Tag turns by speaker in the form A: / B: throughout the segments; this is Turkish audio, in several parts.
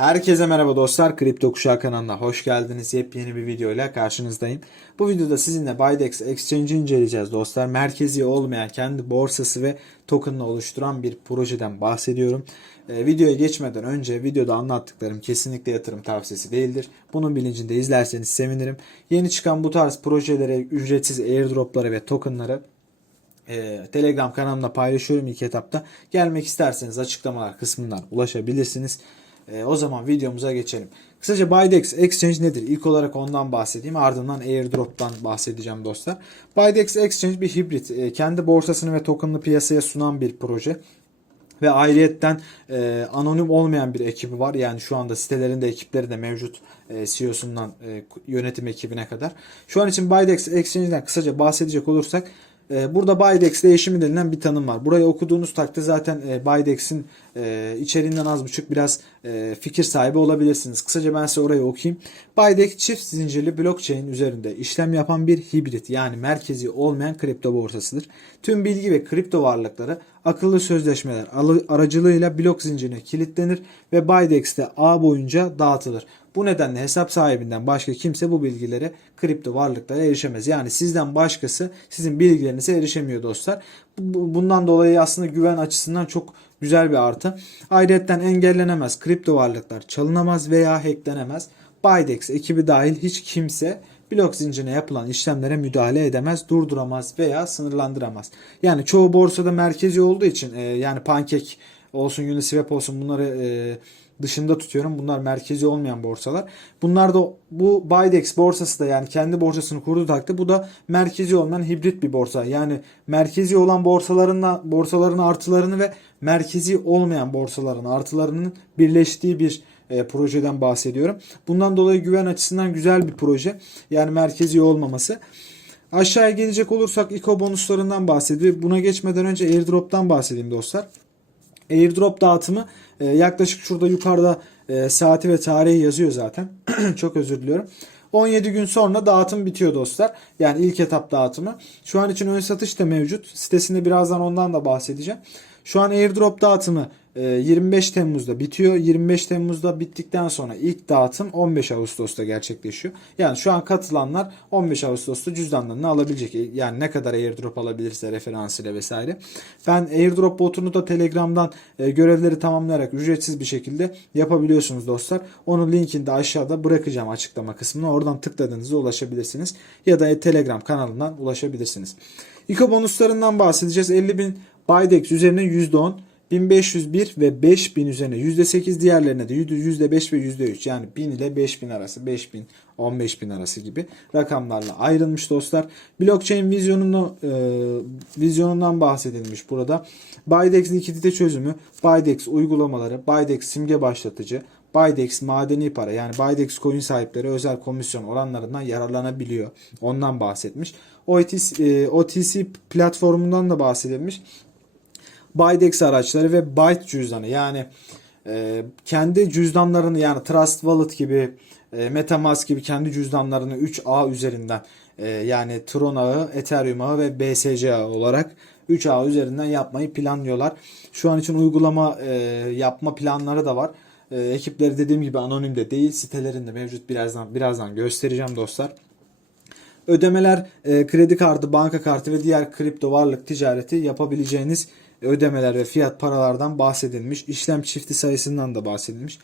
A: Herkese merhaba dostlar. Kripto Kuşağı kanalına hoş geldiniz. Yepyeni bir video ile karşınızdayım. Bu videoda sizinle Bidex Exchange'i inceleyeceğiz dostlar. Merkezi olmayan kendi borsası ve token'ını oluşturan bir projeden bahsediyorum. Ee, videoya geçmeden önce videoda anlattıklarım kesinlikle yatırım tavsiyesi değildir. Bunun bilincinde izlerseniz sevinirim. Yeni çıkan bu tarz projelere, ücretsiz airdropları ve tokenları e, Telegram kanalımda paylaşıyorum ilk etapta. Gelmek isterseniz açıklamalar kısmından ulaşabilirsiniz. E, o zaman videomuza geçelim. Kısaca Bidex Exchange nedir? İlk olarak ondan bahsedeyim. Ardından Airdrop'tan bahsedeceğim dostlar. Bidex Exchange bir hibrit. E, kendi borsasını ve token'ını piyasaya sunan bir proje. Ve ayrıyetten e, anonim olmayan bir ekibi var. Yani şu anda sitelerinde ekipleri de mevcut. E, CEO'sundan e, yönetim ekibine kadar. Şu an için Bidex Exchange'den kısaca bahsedecek olursak Burada Bidex değişimi denilen bir tanım var. Burayı okuduğunuz takdirde zaten e, Bidex'in e, içeriğinden az buçuk biraz e, fikir sahibi olabilirsiniz. Kısaca ben size orayı okuyayım. Bidex çift zincirli blockchain üzerinde işlem yapan bir hibrit yani merkezi olmayan kripto borsasıdır. Tüm bilgi ve kripto varlıkları akıllı sözleşmeler aracılığıyla blok zincirine kilitlenir ve Bidex'te ağ boyunca dağıtılır. Bu nedenle hesap sahibinden başka kimse bu bilgilere kripto varlıklara erişemez. Yani sizden başkası sizin bilgilerinize erişemiyor dostlar. Bundan dolayı aslında güven açısından çok güzel bir artı. Ayrıca engellenemez kripto varlıklar çalınamaz veya hacklenemez. Bidex ekibi dahil hiç kimse blok zincirine yapılan işlemlere müdahale edemez, durduramaz veya sınırlandıramaz. Yani çoğu borsada merkezi olduğu için e, yani pankek olsun, Uniswap olsun bunları e, dışında tutuyorum. Bunlar merkezi olmayan borsalar. Bunlar da bu Bidex borsası da yani kendi borsasını kurduğu takdirde bu da merkezi olmayan hibrit bir borsa. Yani merkezi olan borsaların borsaların artılarını ve merkezi olmayan borsaların artılarının birleştiği bir e, projeden bahsediyorum. Bundan dolayı güven açısından güzel bir proje. Yani merkezi olmaması. Aşağıya gelecek olursak ICO bonuslarından bahsediyor. Buna geçmeden önce airdrop'tan bahsedeyim dostlar. Airdrop dağıtımı e, yaklaşık şurada yukarıda e, saati ve tarihi yazıyor zaten. Çok özür diliyorum. 17 gün sonra dağıtım bitiyor dostlar. Yani ilk etap dağıtımı. Şu an için ön satış da mevcut. Sitesinde birazdan ondan da bahsedeceğim. Şu an airdrop dağıtımı 25 ee, Temmuz'da bitiyor. 25 Temmuz'da bittikten sonra ilk dağıtım 15 Ağustos'ta gerçekleşiyor. Yani şu an katılanlar 15 Ağustos'ta cüzdanlarını alabilecek. Yani ne kadar airdrop alabilirse referans ile vesaire. Ben airdrop botunu da Telegram'dan e, görevleri tamamlayarak ücretsiz bir şekilde yapabiliyorsunuz dostlar. Onun linkini de aşağıda bırakacağım açıklama kısmına. Oradan tıkladığınızda ulaşabilirsiniz. Ya da Telegram kanalından ulaşabilirsiniz. İko bonuslarından bahsedeceğiz. 50 bin Bidex üzerine %10 1501 ve 5000 üzerine %8 diğerlerine de %5 ve %3 yani 1000 ile 5000 arası 5000 15000 arası gibi rakamlarla ayrılmış dostlar. Blockchain vizyonunu e, vizyonundan bahsedilmiş burada. Bidex likidite çözümü, Bidex uygulamaları, Bidex simge başlatıcı, Bidex madeni para yani Bidex coin sahipleri özel komisyon oranlarından yararlanabiliyor. Ondan bahsetmiş. OTC, e, OTC platformundan da bahsedilmiş. Bidex araçları ve Byte cüzdanı yani e, kendi cüzdanlarını yani Trust Wallet gibi e, Metamask gibi kendi cüzdanlarını 3 ağ üzerinden e, yani Tron ağı, Ethereum ağı ve BSC ağı olarak 3 ağ üzerinden yapmayı planlıyorlar. Şu an için uygulama e, yapma planları da var. E, ekipleri dediğim gibi anonim de değil. Sitelerinde mevcut birazdan birazdan göstereceğim dostlar. Ödemeler e, kredi kartı, banka kartı ve diğer kripto varlık ticareti yapabileceğiniz ödemeler ve fiyat paralardan bahsedilmiş. İşlem çifti sayısından da bahsedilmiş.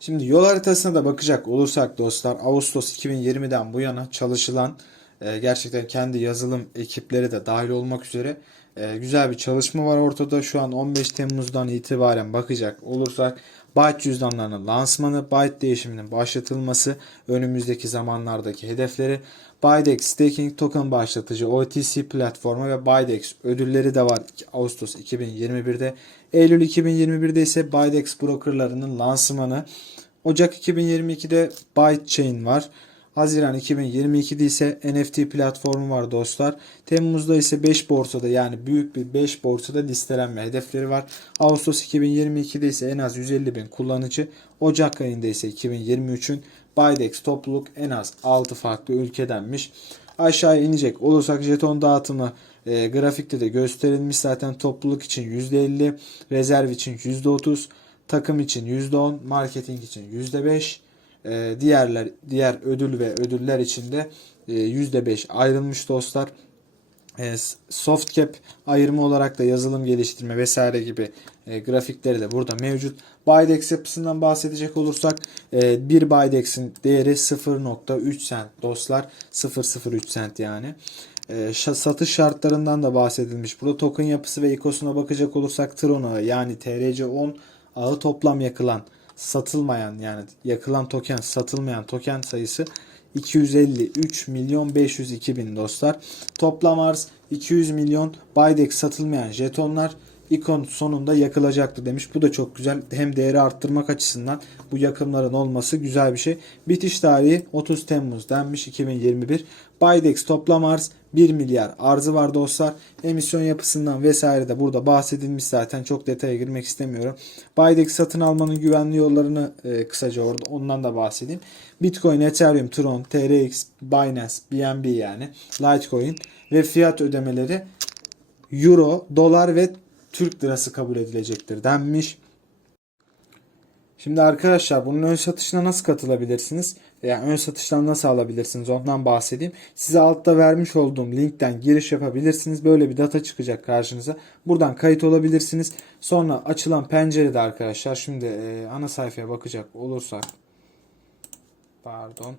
A: Şimdi yol haritasına da bakacak olursak dostlar Ağustos 2020'den bu yana çalışılan e, gerçekten kendi yazılım ekipleri de dahil olmak üzere e, güzel bir çalışma var ortada. Şu an 15 Temmuz'dan itibaren bakacak olursak Byte cüzdanlarının lansmanı, Byte değişiminin başlatılması, önümüzdeki zamanlardaki hedefleri, Bidex Staking Token başlatıcı OTC platformu ve Bidex ödülleri de var Ağustos 2021'de. Eylül 2021'de ise Bidex brokerlarının lansmanı. Ocak 2022'de ByteChain var. Haziran 2022'de ise NFT platformu var dostlar. Temmuz'da ise 5 borsada yani büyük bir 5 borsada listelenme hedefleri var. Ağustos 2022'de ise en az 150 bin kullanıcı. Ocak ayında ise 2023'ün Bidex topluluk en az 6 farklı ülkedenmiş. Aşağıya inecek olursak jeton dağıtımı e, grafikte de gösterilmiş zaten topluluk için %50, rezerv için %30, takım için %10, marketing için %5, e, diğerler diğer ödül ve ödüller için de e, %5 ayrılmış dostlar. E, soft cap ayrımı olarak da yazılım geliştirme vesaire gibi e, grafikleri de burada mevcut. Bidex yapısından bahsedecek olursak e, bir Bidex'in değeri 0.3 cent dostlar. 0.03 cent yani. E, satış şartlarından da bahsedilmiş. Burada token yapısı ve ikosuna bakacak olursak Tron yani TRC10 ağı toplam yakılan satılmayan yani yakılan token satılmayan token sayısı 253 milyon 502 bin dostlar. Toplam arz 200 milyon Bidex satılmayan jetonlar ikon sonunda yakılacaktır demiş. Bu da çok güzel. Hem değeri arttırmak açısından bu yakımların olması güzel bir şey. Bitiş tarihi 30 Temmuz denmiş 2021. Bidex toplam arz 1 milyar arzı var dostlar. Emisyon yapısından vesaire de burada bahsedilmiş zaten. Çok detaya girmek istemiyorum. Bidex satın almanın güvenli yollarını e, kısaca orada ondan da bahsedeyim. Bitcoin, Ethereum, Tron, TRX, Binance, BNB yani Litecoin ve fiyat ödemeleri Euro, dolar ve Türk lirası kabul edilecektir denmiş. Şimdi arkadaşlar bunun ön satışına nasıl katılabilirsiniz? Yani ön satıştan nasıl alabilirsiniz ondan bahsedeyim. Size altta vermiş olduğum linkten giriş yapabilirsiniz. Böyle bir data çıkacak karşınıza. Buradan kayıt olabilirsiniz. Sonra açılan pencerede arkadaşlar şimdi e, ana sayfaya bakacak olursak pardon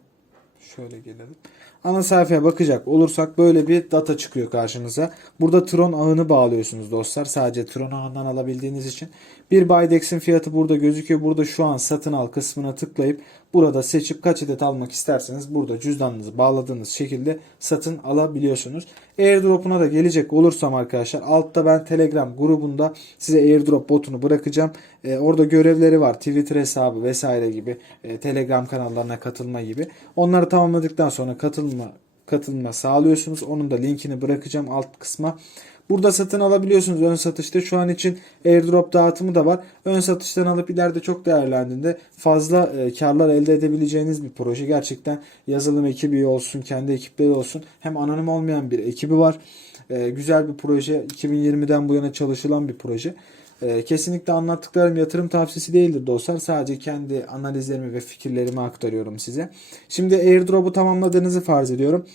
A: şöyle gelelim. Ana sayfaya bakacak olursak böyle bir data çıkıyor karşınıza. Burada Tron ağını bağlıyorsunuz dostlar. Sadece Tron ağından alabildiğiniz için. Bir Bidex'in fiyatı burada gözüküyor. Burada şu an satın al kısmına tıklayıp burada seçip kaç adet almak isterseniz burada cüzdanınızı bağladığınız şekilde satın alabiliyorsunuz. Airdrop'una da gelecek olursam arkadaşlar altta ben Telegram grubunda size airdrop botunu bırakacağım. Ee, orada görevleri var. Twitter hesabı vesaire gibi. e, Telegram kanallarına katılma gibi. Onları tamamladıktan sonra katılma katılma sağlıyorsunuz. Onun da linkini bırakacağım alt kısma. Burada satın alabiliyorsunuz ön satışta. Şu an için airdrop dağıtımı da var. Ön satıştan alıp ileride çok değerlendiğinde fazla e, karlar elde edebileceğiniz bir proje. Gerçekten yazılım ekibi olsun, kendi ekipleri olsun. Hem anonim olmayan bir ekibi var. E, güzel bir proje. 2020'den bu yana çalışılan bir proje. E, kesinlikle anlattıklarım yatırım tavsiyesi değildir dostlar. Sadece kendi analizlerimi ve fikirlerimi aktarıyorum size. Şimdi airdrop'u tamamladığınızı farz ediyorum.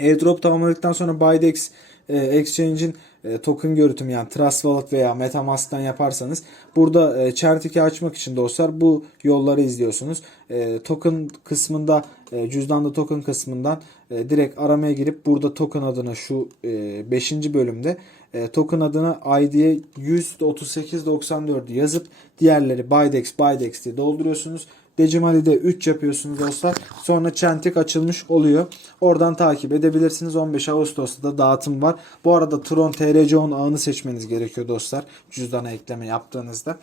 A: Airdrop tamamladıktan sonra Bidex e, Exchange'in e, token görütümü yani Trust Wallet veya Metamask'tan yaparsanız burada e, Chartik'i açmak için dostlar bu yolları izliyorsunuz. E, token kısmında e, cüzdanda token kısmından e, direkt aramaya girip burada token adına şu 5. bölümde e, token adına ID'ye 13894 yazıp diğerleri Bidex Bidex diye dolduruyorsunuz. Decimali'de 3 yapıyorsunuz dostlar. Sonra Çentik açılmış oluyor. Oradan takip edebilirsiniz. 15 Ağustos'ta da dağıtım var. Bu arada Tron TRC10 ağını seçmeniz gerekiyor dostlar. Cüzdana ekleme yaptığınızda.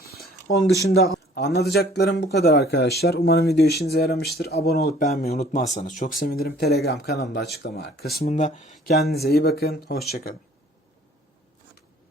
A: Onun dışında anlatacaklarım bu kadar arkadaşlar. Umarım video işinize yaramıştır. Abone olup beğenmeyi unutmazsanız çok sevinirim. Telegram kanalımda açıklamalar kısmında. Kendinize iyi bakın. Hoşçakalın.